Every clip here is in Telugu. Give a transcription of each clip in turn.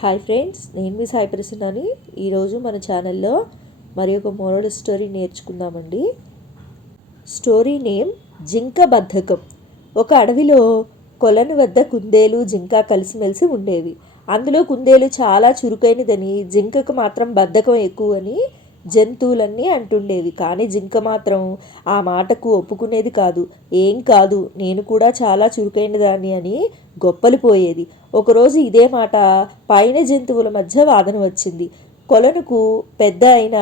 హాయ్ ఫ్రెండ్స్, నేను మీ సాయి ప్రసన్నని. ఈరోజు మన ఛానల్లో మరి ఒక మోరల్ స్టోరీ నేర్చుకుందామండి. స్టోరీ నేమ్ జింక బద్ధకం. ఒక అడవిలో కొలను వద్ద కుందేలు జింక కలిసిమెలిసి ఉండేవి. అందులో కుందేలు చాలా చురుకైనదని, జింకకు మాత్రం బద్ధకం ఎక్కువని జంతువులన్నీ అంటుండేవి. కానీ జింక మాత్రం ఆ మాటకు ఒప్పుకునేది కాదు. ఏం కాదు, నేను కూడా చాలా చురుకైనదాన్ని అని గొప్పలు పోయేది. ఒకరోజు ఇదే మాట పైన జంతువుల మధ్య వాదన వచ్చింది. కొలనుకు పెద్ద అయిన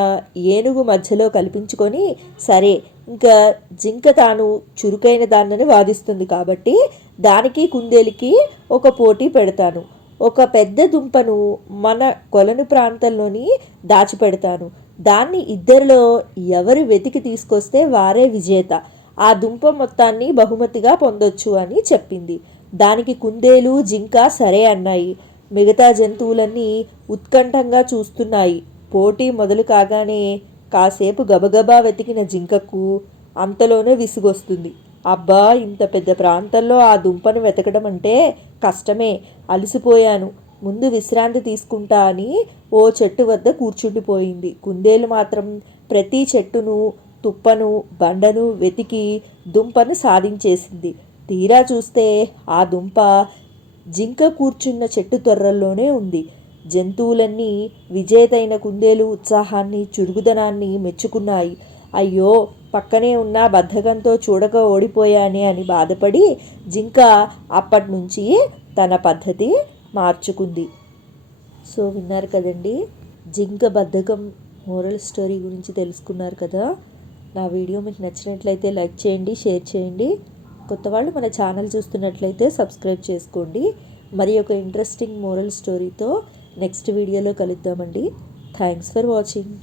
ఏనుగు మధ్యలో కల్పించుకొని, సరే ఇంకా జింక తాను చురుకైన దాన్నని వాదిస్తుంది కాబట్టి దానికి కుందేలుకి ఒక పోటీ పెడతాను. ఒక పెద్ద దుంపను మన కొలను ప్రాంతంలోని దాచిపెడతాను. దాన్ని ఇద్దరిలో ఎవరు వెతికి తీసుకొస్తే వారే విజేత. ఆ దుంప మొత్తాన్ని బహుమతిగా పొందొచ్చు అని చెప్పింది. దానికి కుందేలు జింక సరే అన్నాయి. మిగతా జంతువులన్నీ ఉత్కంఠంగా చూస్తున్నాయి. పోటీ మొదలు కాగానే కాసేపు గబగబా వెతికిన జింకకు అంతలోనే విసుగొస్తుంది. అబ్బా, ఇంత పెద్ద ప్రాంతంలో ఆ దుంపను వెతకడం అంటే కష్టమే, అలసిపోయాను, ముందు విశ్రాంతి తీసుకుంటా అని ఓ చెట్టు వద్ద కూర్చుండిపోయింది. కుందేలు మాత్రం ప్రతి చెట్టును, తుప్పను, బండను వెతికి దుంపను సాధించేసింది. తీరా చూస్తే ఆ దుంప జింక కూర్చున్న చెట్టు తొర్రల్లోనే ఉంది. జంతువులన్నీ విజేతైన కుందేలు ఉత్సాహాన్ని, చురుకుదనాన్ని మెచ్చుకున్నాయి. అయ్యో, పక్కనే ఉన్న బద్ధకంతో చూడక ఓడిపోయానే అని బాధపడి జింక అప్పటి నుంచి తన పద్ధతి మార్చుకుంది. సో విన్నారు కదండి, జింక బద్ధకం మోరల్ స్టోరీ గురించి తెలుసుకున్నారు కదా. నా వీడియో మీకు నచ్చినట్లయితే లైక్ చేయండి, షేర్ చేయండి. కొత్త వాళ్ళు మన ఛానల్ చూస్తున్నట్లయితే సబ్స్క్రైబ్ చేసుకోండి. మరి ఒక ఇంట్రెస్టింగ్ మోరల్ స్టోరీతో నెక్స్ట్ వీడియోలో కలుద్దామండి. Thanks for watching.